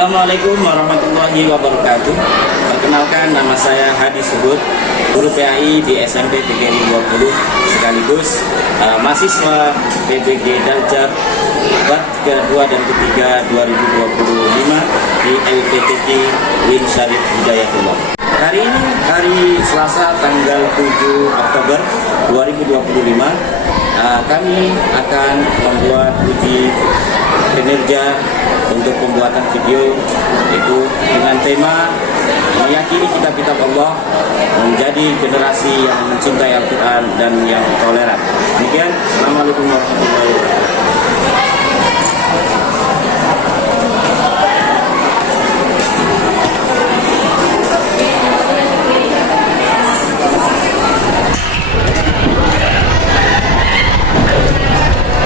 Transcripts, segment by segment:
Assalamualaikum warahmatullahi wabarakatuh. Perkenalkan, nama saya Hadi Subut, guru PAI di SMP PGRI 20, sekaligus mahasiswa PBG Daljar bat kedua dan ketiga 2025 di LPTK Win Syarif Hidayatullah. Hari ini hari Selasa tanggal 7 Oktober 2025, kami akan membuat uji kinerja untuk pembuatan video, itu dengan tema meyakini kitab-kitab Allah, menjadi generasi yang mencintai Al-Quran dan yang toleran. Demikian, Assalamualaikum warahmatullahi wabarakatuh.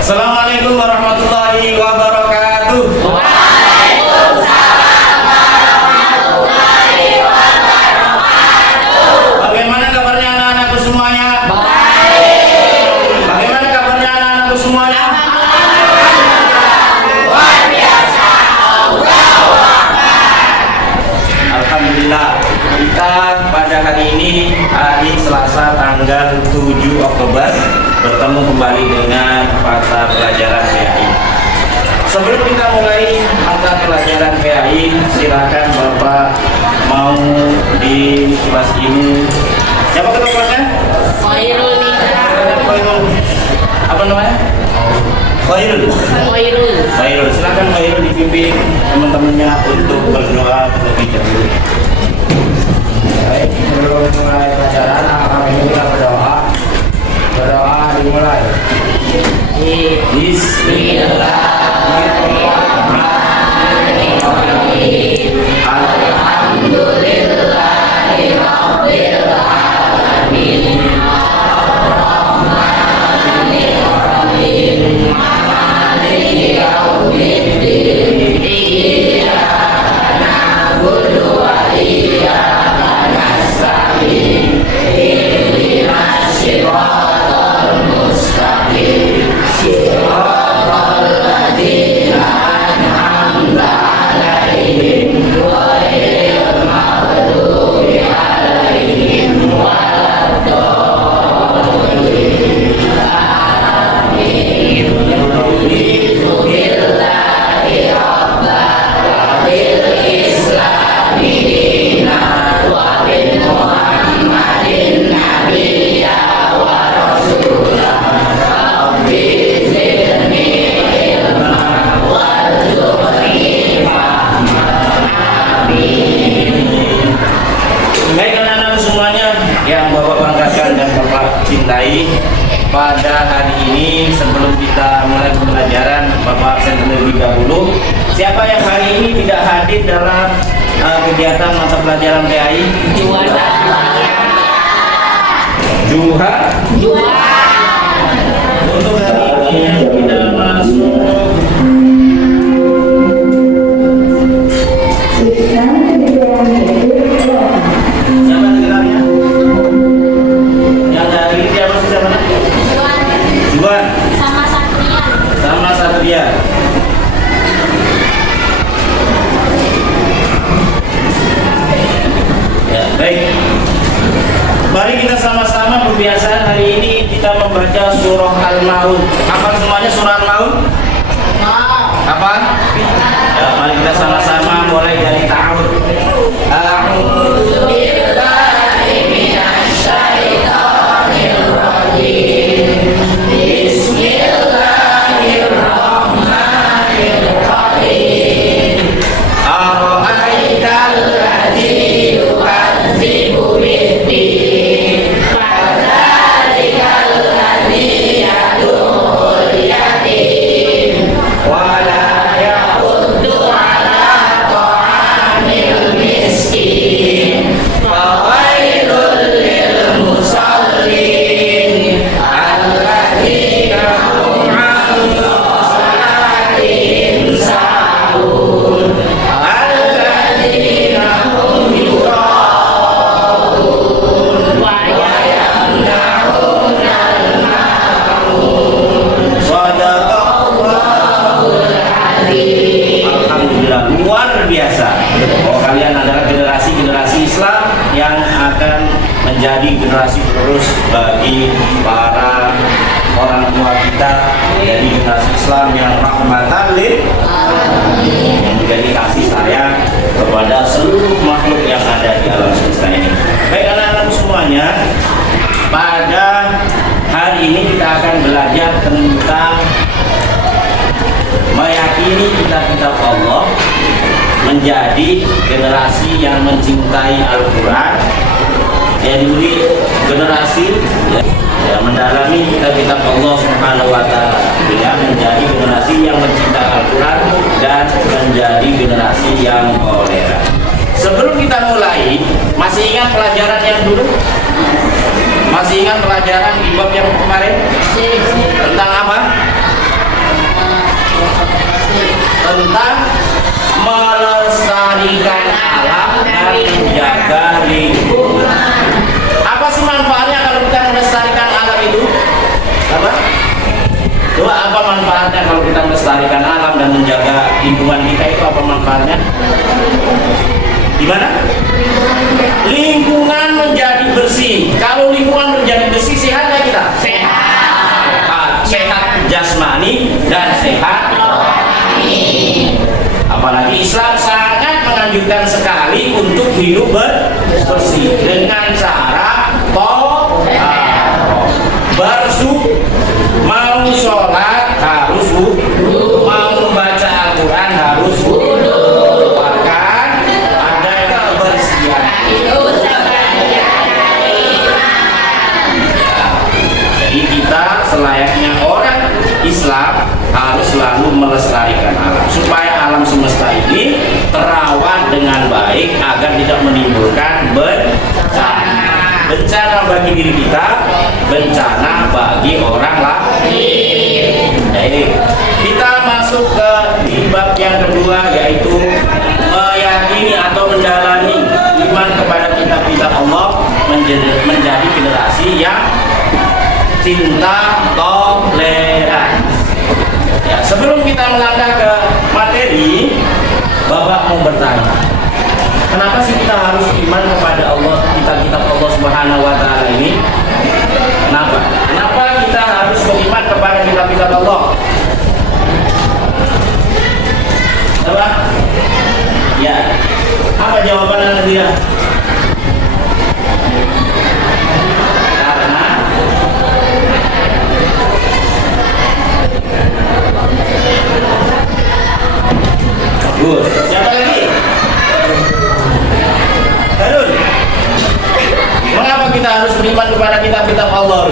Assalamualaikum warahmatullahi wabarakatuh. Waalaikumsalam warahmatullahi wabarakatuh. Bagaimana kabarnya anak-anakku semuanya? Baik. Bagaimana kabarnya anak-anakku semuanya? Luar biasa. Alhamdulillah, kita pada hari ini, hari Selasa tanggal 7 Oktober, bertemu kembali dengan mata pelajaran PAI. Sebelum kita mulai mata pelajaran PAI, silakan Bapak mau di kelas ini. Siapa ketua kelasnya? Khairul Khairul. Apa namanya? Khairul. Khairul. Silakan Khairul dipimpin teman-temannya untuk berdoa terlebih dahulu. Baik, sebelum mulai pelajaran, kami kita berdoa. Berdoa dimulai. Bismillahirrahmanirrahim. Alhamdulillahirabbil alamin. Arrahmanirrahim. Maliki yaumiddin. Iyyaka na'budu wa iyyaka nasta'in. Ihdinas siratal mustaqim. Siratal ladzina an'amta 'alaihim ghairil maghdubi 'alaihim waladdallin. Amin. Raditu billahi rabban wa bil islami dinan wa bi Muhammadin nabiyya wa rasulah. Rabbi zidni ilma warzuqni fahma. Amin. Baik anak-anak semuanya yang Bapak banggakan dan Bapak cintai, pada hari ini sebelum kita mulai pembelajaran, Bapak absen terlebih dahulu. Siapa yang hari ini tidak hadir dalam kegiatan mata pelajaran PAI? Juha. Untuk hari ini yang tidak masuk. Siapa sekretarisnya? Yang hari ini siapa sih siapa? Juan. Sama Satria. Ya, baik. Mari kita sama-sama pembiasaan hari ini kita membaca surah Al-Maun. Hafal semuanya surah Al-Maun? Hafal? Ya, mari kita sama-sama mulai dari ta'awud. A'udzu billahi minasy syaithanir rajim. Bismillahirrahmanirrahim. Ara'aital ladzi yukadzibu bid-din. Fadzalikal ladzi yad'ul yatim. luar biasa. Oh, kalian adalah generasi Islam yang akan menjadi generasi penerus bagi para orang tua kita, menjadi generasi Islam yang rahmatan lil yang menjadi kasih sayang kepada seluruh makhluk yang ada di alam semesta ini. Baik anak-anak semuanya, pada hari ini kita akan belajar tentang meyakini kitab-kitab Allah, menjadi generasi yang mencintai Al-Quran, yang diberi generasi yang mendalami kitab-kitab Allah Subhanahu wa Ta'ala, ya, menjadi generasi yang mencintai Al-Quran dan menjadi generasi yang toleran. Sebelum kita mulai, masih ingat pelajaran yang dulu? Masih ingat pelajaran di bab yang kemarin? Tentang apa? Tentang melestarikan alam dan menjaga lingkungan. Apa sih manfaatnya kalau kita melestarikan alam itu? Apa? Coba apa manfaatnya kalau kita melestarikan alam dan menjaga lingkungan kita itu apa manfaatnya? Gimana? Lingkungan menjadi bersih. Kalau lingkungan menjadi bersih, sehat nggak kita? Sehat. Sehat jasmani dan sehat rohani. Apalagi Islam sangat menganjurkan sekali untuk hidup bersih dengan cara bersuci. Mau sholat harus wudu, mau membaca Al-Quran harus wudu. Bahkan ada kebersihan. Jadi kita selayaknya orang Islam harus selalu melestarikan alam supaya alam semesta ini terawat dengan baik agar tidak menimbulkan bencana bagi diri kita, bencana bagi orang lain. Jadi kita masuk ke bab yang kedua, yaitu meyakini atau mendalami iman kepada kitab-kitab Allah, menjadi generasi yang cinta toleran. Ya, sebelum kita melangkah ke materi, Bapak mau bertanya, kenapa sih kita harus iman kepada Allah, kitab-kitab Allah Subhanahu wa Ta'ala ini? Kenapa? Kenapa kita harus beriman kepada kitab-kitab Allah? Coba? Ya. Apa jawaban Anda? Bagus. Siapa lagi? Harun. Mengapa kita harus beriman kepada kitab-kitab Allah?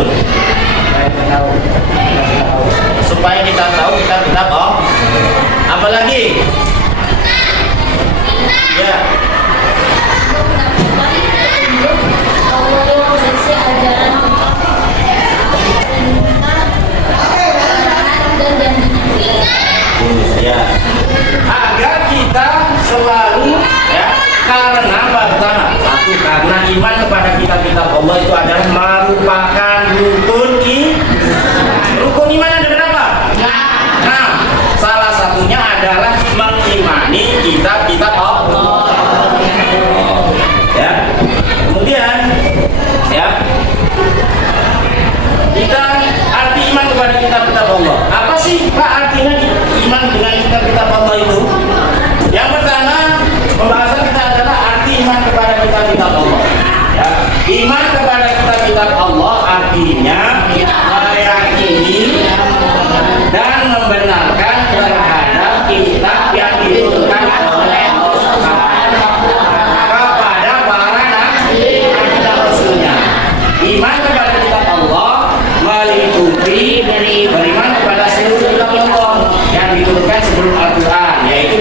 Supaya kita tahu kitab-kitab Allah. Apalagi? Ya. Ya. Agar kita selalu, ya, karena pertama, satu, karena iman kepada kitab-kitab Allah itu adalah merupakan rukun iman ada berapa? Nah, salah satunya adalah mengimani kitab-kitab Allah. Ya. Kemudian, ya, kita arti iman kepada kitab-kitab Allah. Apa sih Pak artinya iman dengan kitab-kitab Allah itu? Yang pertama, pembahasan kita adalah arti iman kepada kitab-kitab Allah. Ya. Iman kepada kitab-kitab Allah artinya meyakini dan membenarkan terhadap kitab yang diturunkan oleh Allah kepada para nabi dan rasulnya. Iman kepada kitab Allah meliputi beriman kepada seluruh kitab Allah yang diturunkan sebelum Al-Quran, yaitu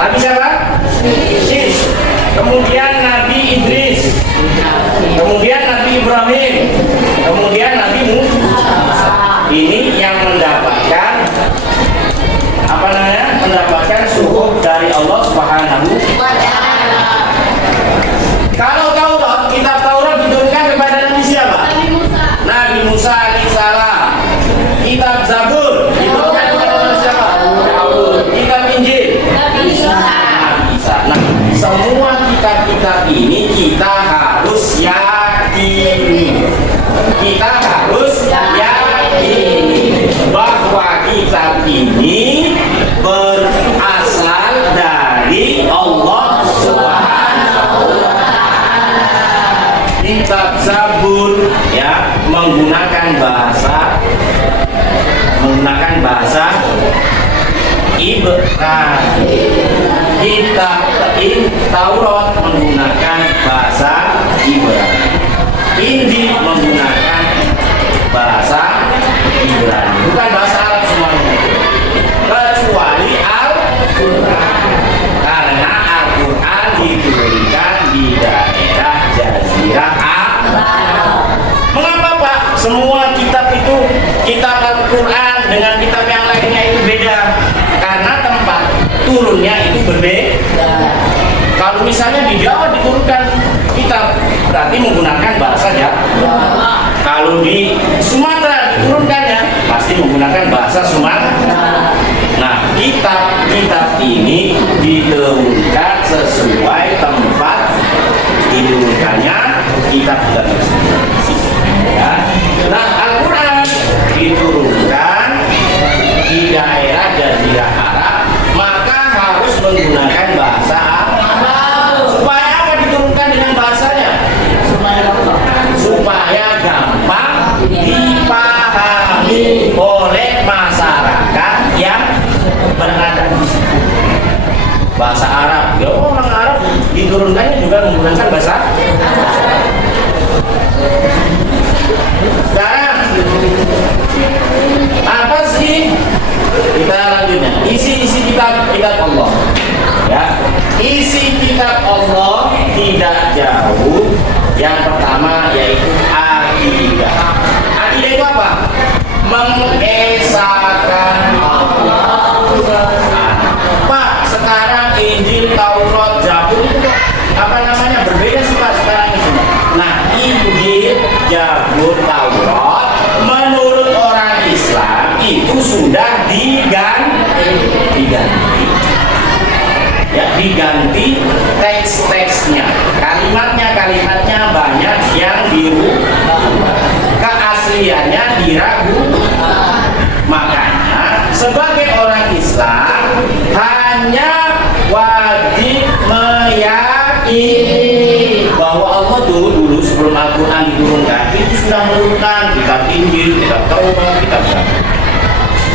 Nabi siapa? Sis. Kemudian Nabi Idris. Kemudian Nabi Ibrahim. Kemudian Nabi Musa. Ini yang mendapatkan apa namanya? Mendapatkan suhuf dari Allah Subhanahu wa Ta'ala. Kalau Taurat, kitab Taurat diturunkan kepada Nabi siapa? Nabi Musa alaihissalam. Kitab Zabur diturunkan kepada Nabi siapa? Kitab Injil Nabi Isa. Nah, semua kitab-kitab ini kita harus yakini. Kita harus yakini bahwa kitab ini berasal dari Allah Subhanahu wa Ta'ala. Kitab Zabur ya menggunakan bahasa Ibrani. Kitab Taurat menggunakan bahasa Ibrani. Injil menggunakan bahasa Ibrani, bukan bahasa Arab semuanya, kecuali Al-Quran, karena Al-Quran diturunkan di daerah Jazirah Arab. Mengapa Pak? Semua kitab itu, kitab Al-Quran dengan kitab yang lainnya itu beda, karena tempat turunnya itu berbeda. Kalau misalnya di Jawa diturunkan kitab, berarti menggunakan bahasa Jawa. Kalau di Sumatera diturunkannya, pasti menggunakan bahasa Sumatera. Nah, kitab-kitab ini diturunkan sesuai tempat diturunkannya kitab-kitab tersebut. Ya. Nah, Al-Quran diturunkan di daerah Jazirah Arab, maka harus menggunakan bahasa Arab. Supaya apa diturunkan dengan bahasanya? Supaya gampang dipahami oleh masyarakat yang berada di situ. Bahasa Arab, ya orang Arab diturunkannya juga menggunakan bahasa Arab. Sekarang apa sih? Kita lanjutnya. Isi kitab Allah. Ya, isi kitab Allah tidak jauh. Yang pertama yaitu akidah. Akidah itu apa? Mengesahkan Allah. Pak, sekarang Injil, Taurat, Zabur itu apa namanya berbeda sih Pak sekarang itu. Nah, Injil, Zabur, Taurat menurut orang Islam itu sudah diganti. Ya, diganti teks-teksnya, kalimatnya banyak yang dirubah, keasliannya diragukan. Makanya sebagai orang Islam hanya wajib meyakini bahwa Allah dulu sebelum Al-Quran diturunkan itu sudah menurunkan kitab Injil, kitab Taurat, kitab Zabur.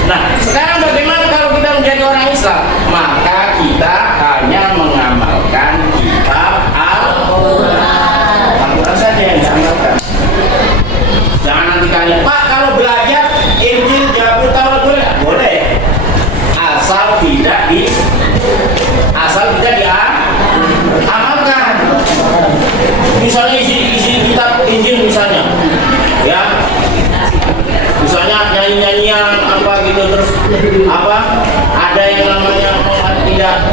Nah, sekarang bagaimana kalau kita menjadi orang Islam? Maka kita hanya mengamalkan kitab Al-Quran. Al-Quran saja yang diamalkan. Jangan nanti kalian, Pak, kalau belajar Injil, Zabur, Taurat boleh? Boleh. Asal tidak diamalkan. Misalnya isi kitab Injil misalnya, ya. Misalnya nyanyi-nyanyian apa gitu, terus apa ada yang namanya tidak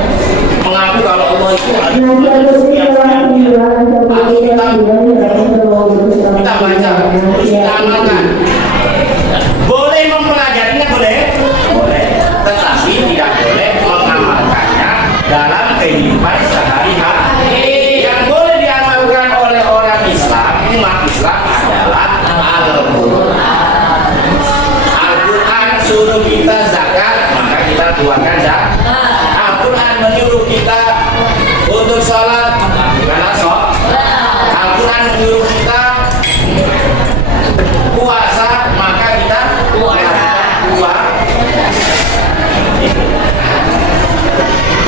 mengaku kalau Allah itu ada sekian. Lalu kita baca terus kita amalkan. Boleh mempelajarinya, boleh, tetapi tidak boleh mengamalkannya dalam kehidupan sehari-hari. Yang boleh diamalkan oleh orang Islam, umat Islam adalah Al-Quran. Suruh kita zakat, maka kita keluarkan zakat. Al-Quran menyuruh kita untuk sholat, bukan sholat. Al-Quran menyuruh kita puasa, maka kita puasa.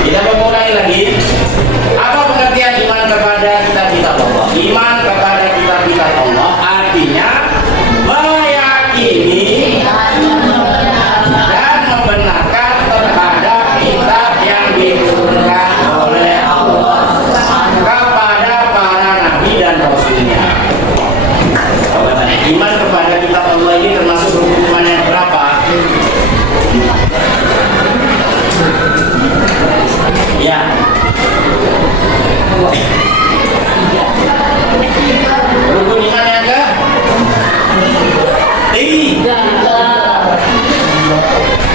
Kita memulai lagi. Apa Rukun iman yang ke? Tiga.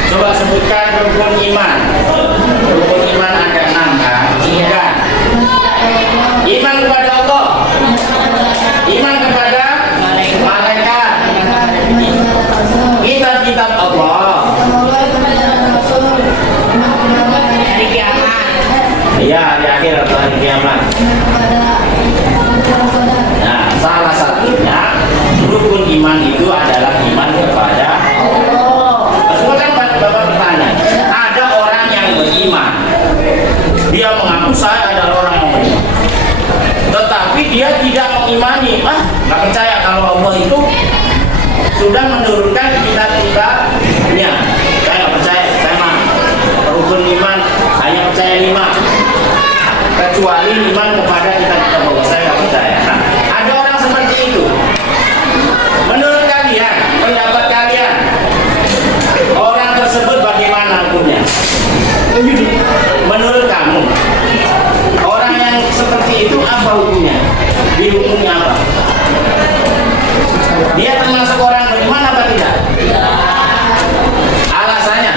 Coba sebutkan rukun iman. Rukun iman ada 6 kan? Iya. Iman kepada Allah, iman kepada malaikat, kitab-kitab Allah, Hari kiamat. iya di akhir atau hari kiamat. Nah, salah satunya rukun iman itu adalah iman kepada Allah. Semua kan Bapak bertanya, ada orang yang beriman, dia mengaku saya adalah orang yang beriman, tetapi dia tidak mengimani, nggak percaya kalau Allah itu sudah menurunkan kitab-kitabnya. Saya nggak percaya, saya mah rukun iman hanya percaya 5, kecuali iman kepada kitab-kitab Allah. Saya nggak percaya. Nah, ada orang seperti itu. Menurut kalian, pendapat kalian, orang tersebut bagaimana hukumnya? Menurut kamu, orang yang seperti itu apa hukumnya? Dihukumnya apa? Dia termasuk orang beriman apa tidak? Alasannya?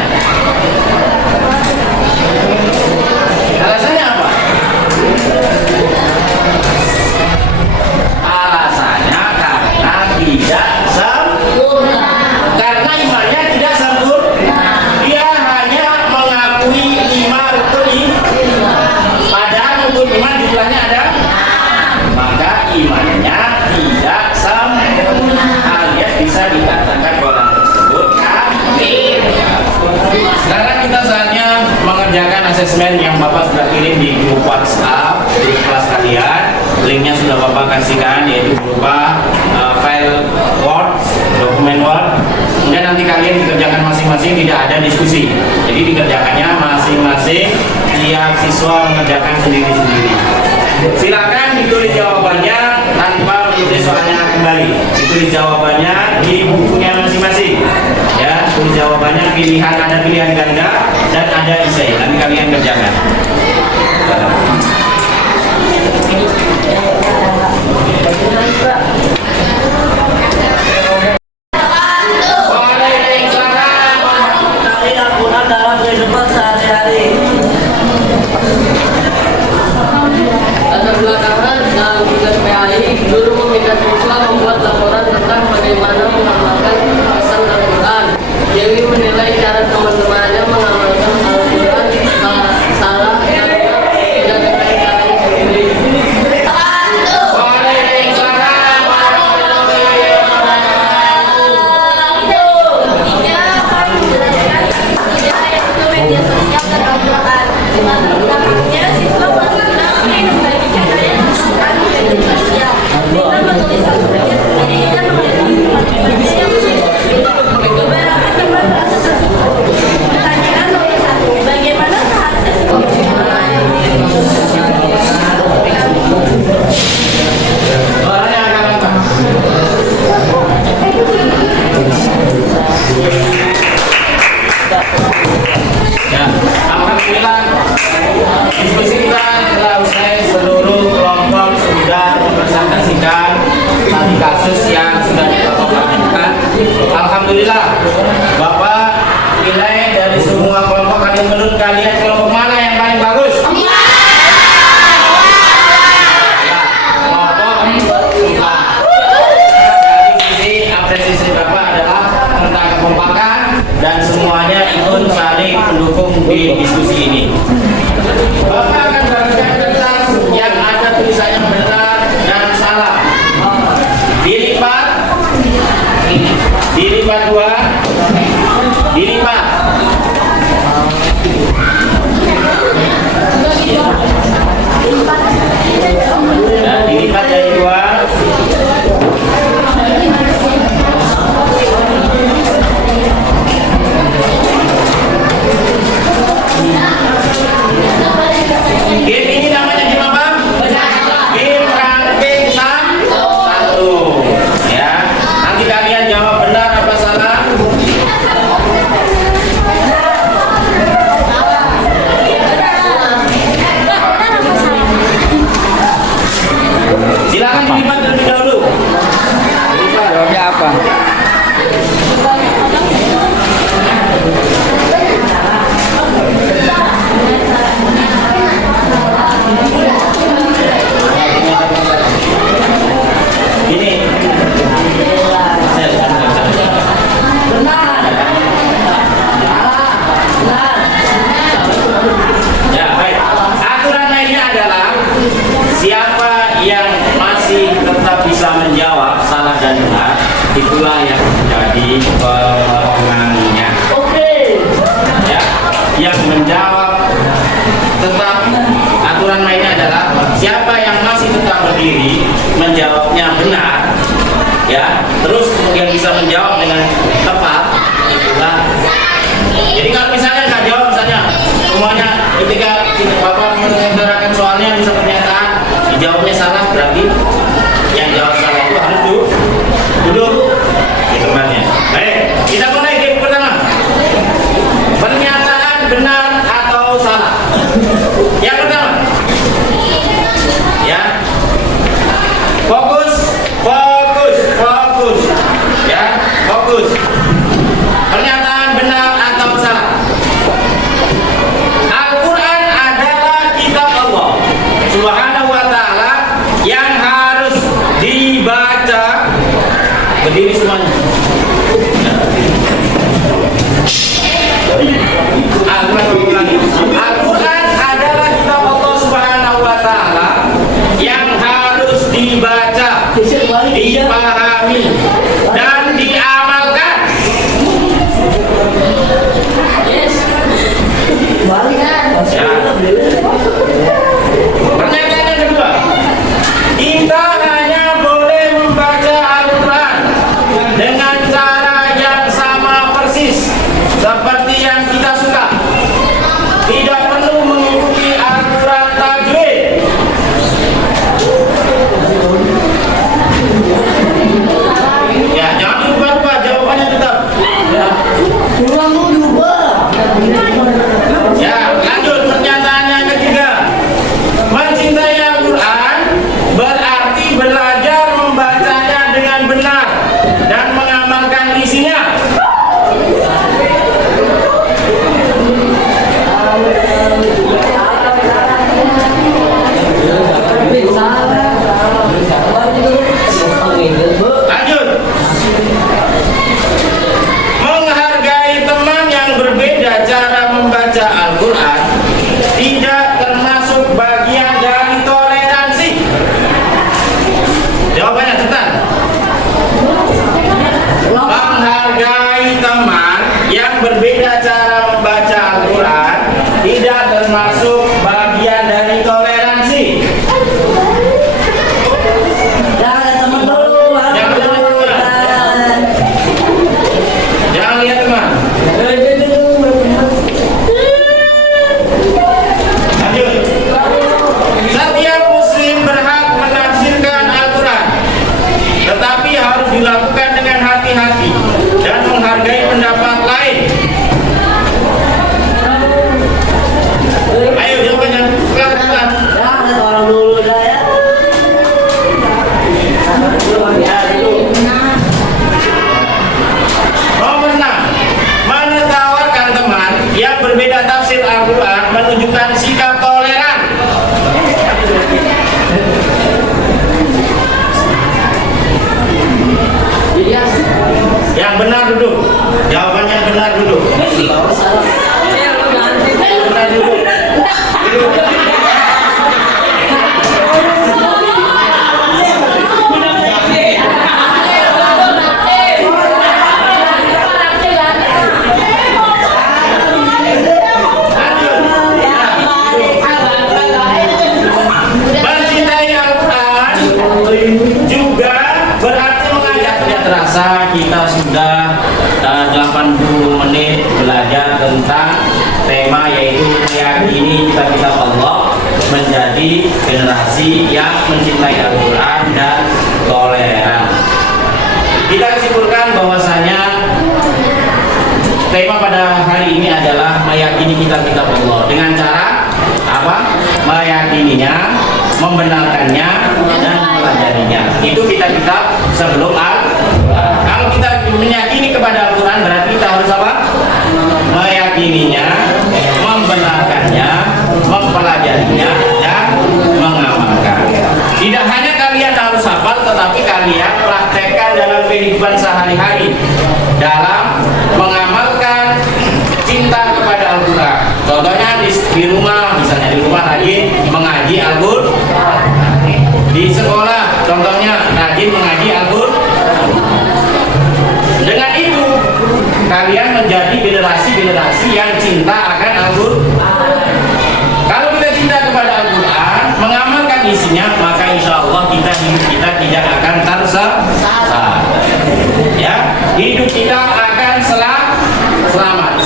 Alasannya apa? Alasannya karena tidak sempurna. Karena imannya tidak sempurna. Dia hanya mengakui 5 rukun iman. Padahal rukun iman jumlahnya ada, maka imannya tidak sempurna, alias bisa dikatakan orang tersebut kafir. Sekarang kita saatnya mengerjakan asesmen yang Bapak sudah kirim di grup WhatsApp di kelas kalian. Linknya sudah Bapak kasihkan, yaitu berupa file Word, dokumen Word. Kemudian nanti kalian dikerjakan masing-masing, tidak ada diskusi. Jadi dikerjakannya masing-masing, tiap siswa mengerjakan sendiri-sendiri. Silakan ditulis jawabannya tanpa menulis soalnya kembali. Ditulis jawabannya di bukunya masing-masing. Ya, tulis jawabannya, pilihan, ada pilihan ganda dan ada esai. Nanti kalian kerjakan. Dalam kehidupan sehari-hari. Latar belakangan dalam tugas PAI, guru meminta siswa membuat laporan tentang bagaimana mengamalkan pesan Al-Quran. Dewi menilai cara teman-temannya mengamalkan Al-Quran salah karena tidak siapa yang masih tetap bisa menjawab salah dan benar, itulah yang menjadi pemenangnya. Ya, yang menjawab tetap aturan mainnya adalah siapa yang masih tetap berdiri menjawabnya benar, ya, terus kemudian bisa menjawab dengan tepat, itulah. Jadi kalau misalnya nggak jawab, misalnya semuanya ketika Bapak mengerjakan soalnya bisa pernyataan dijawabnya salah, berarti yang jawab salah itu harus duduk di tempatnya. Baik, kita mulai game pertama. Pernyataan benar atau salah. Yang pertama, ya, fokus, ya, fokus. Pernyataan benar atau salah. Al-Quran adalah kitab Allah Subhanahu wa ta'ala yang harus dibaca. Berdiri semuanya. Al-Quran adalah kitab Allah Subhanahu wa ta'ala yang harus dibaca, dipahami, dan diamalkan. Ya. Pernyataan yang kedua, kita hanya boleh membaca Al-Quran dengan cara yang sama persis seperti yang kita suka. Tidak perlu mengikuti aturan tajwid. Ya, jangan diubah-ubah, jawabannya tetap. Ya. Ya, lanjut pernyataan yang ketiga. Mencintai Al-Quran berarti belajar membacanya dengan benar dan mengamalkan isinya. Lanjut. Menghargai teman yang berbeda cara membaca Al-Quran tidak termasuk bagian dari toleransi. Jawabannya cepat. Menghargai teman yang berbeda cara membaca Al-Quran tidak termasuk bagian dari toleransi. Jangan lihat teman. Lanjut. Setiap muslim berhak menafsirkan Al-Quran, tetapi harus dilakukan dengan hati-hati dan menghargai pendapat lain. Ayo jawabannya pelan-pelan. Nomor 6, menertawakan teman yang berbeda tafsir Al-Quran menunjukkan sikap toleran. Yang benar duduk. Jawabannya yang benar duduk. Benar duduk. Mencintai Al-Quran juga berarti mengajak. Tidak terasa kita sudah 80 menit belajar tentang tema, yaitu meyakini kitab-kitab Allah menjadi generasi yang mencintai Al-Quran dan toleran. Kita kesimpulan bahwasanya tema pada hari ini adalah meyakini kitab-kitab Allah dengan cara apa? Meyakininya, membenarkannya, dan mempelajarinya. Itu kitab-kitab sebelum Al-Quran. Kalau kita meyakini kepada Al-Quran, berarti kita harus apa? Meyakininya, membenarkannya, mempelajarinya, dan mengamalkan. Tidak hanya kalian harus hafal, tetapi kalian praktekkan dalam kehidupan sehari-hari dalam mengamalkan cinta kepada Al-Quran. Contohnya di rumah, misalnya di rumah lagi mengaji Al-Quran. contohnya rajin mengaji Al-Qur'an. Dengan itu kalian menjadi generasi-generasi yang cinta akan Al-Qur'an. Kalau kita cinta kepada Al-Quran, mengamalkan isinya, maka insya Allah hidup kita tidak akan tersesat. Ya, hidup kita akan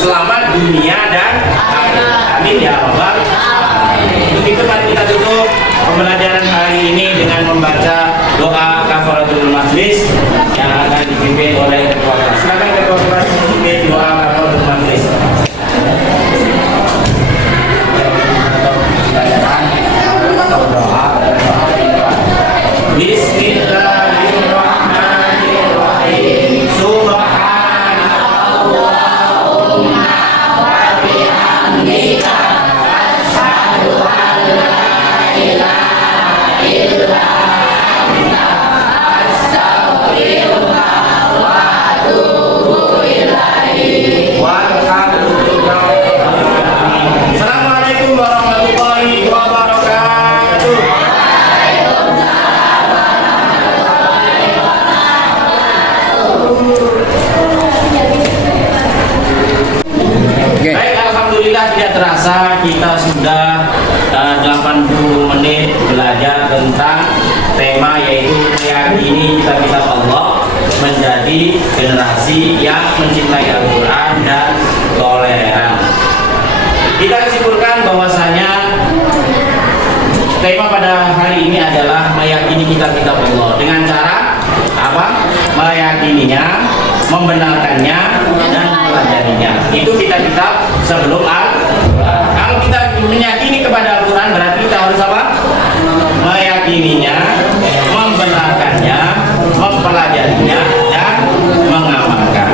selamat dunia dan akhirat. Amin ya rabbal alamin. Untuk itu mari kita tutup pembelajaran hari ini dengan membaca doa kafaratul majlis yang akan dipimpin oleh ketua kelas. Silakan ketua kelas memimpin doa kafaratul majlis. Bismillahirrahmanirrahim. Subhanallahumma wa bihamdika asyhadu an la ilaha illa anta astaghfiruka wa atubu ilaik. Walhamdulillah. Assalamualaikum warahmatullahi wabarakatuh. Baik, alhamdulillah tidak terasa kita sudah 80 menit belajar tentang tema yaitu meyakini kitab Allah menjadi generasi yang mencintai Al-Quran dan toleran. Kita simpulkan bahwasanya tema pada hari ini adalah meyakini kitab-kitab Allah dengan cara apa? Meyakininya, membenarkannya, dan mempelajarinya. Itu kitab-kitab sebelum Al-Quran. Kalau kita meyakini kepada Al-Quran berarti kita harus apa? Meyakininya, membenarkannya, mempelajarinya, dan mengamalkan.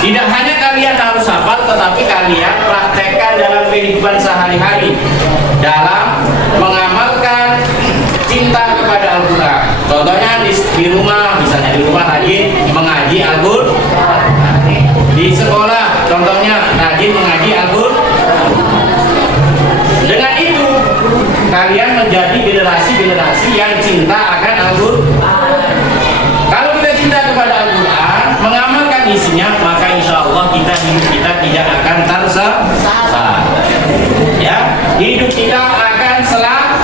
Tidak hanya kalian harus hafal, tetapi kalian praktekkan dalam kehidupan sehari-hari dalam mengamalkan cinta kepada Al-Quran. Contohnya di rumah, misalnya di rumah rajin mengaji Al-Quran. Di sekolah, contohnya rajin mengaji Al-Quran. Dengan itu kalian menjadi generasi-generasi yang cinta akan Al-Quran. Kalau kita cinta kepada Al-Quran, mengamalkan isinya, maka insya Allah hidup kita tidak akan tersesat. Ya, hidup kita akan selamat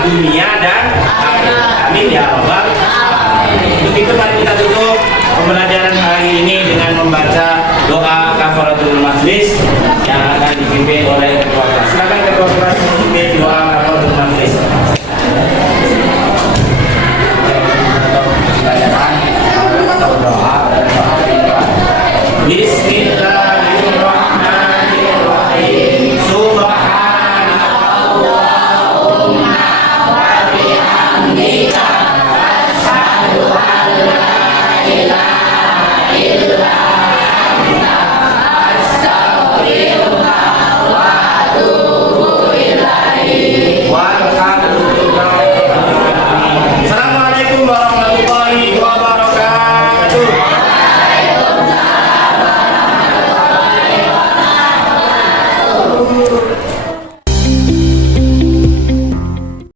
dunia dan akhirat. Amin ya rabbal alamin. Untuk itu mari kita tutup pembelajaran hari ini dengan membaca doa kafaratul majlis yang akan dipimpin oleh ketua kelas. Silakan ketua kelas memimpin doa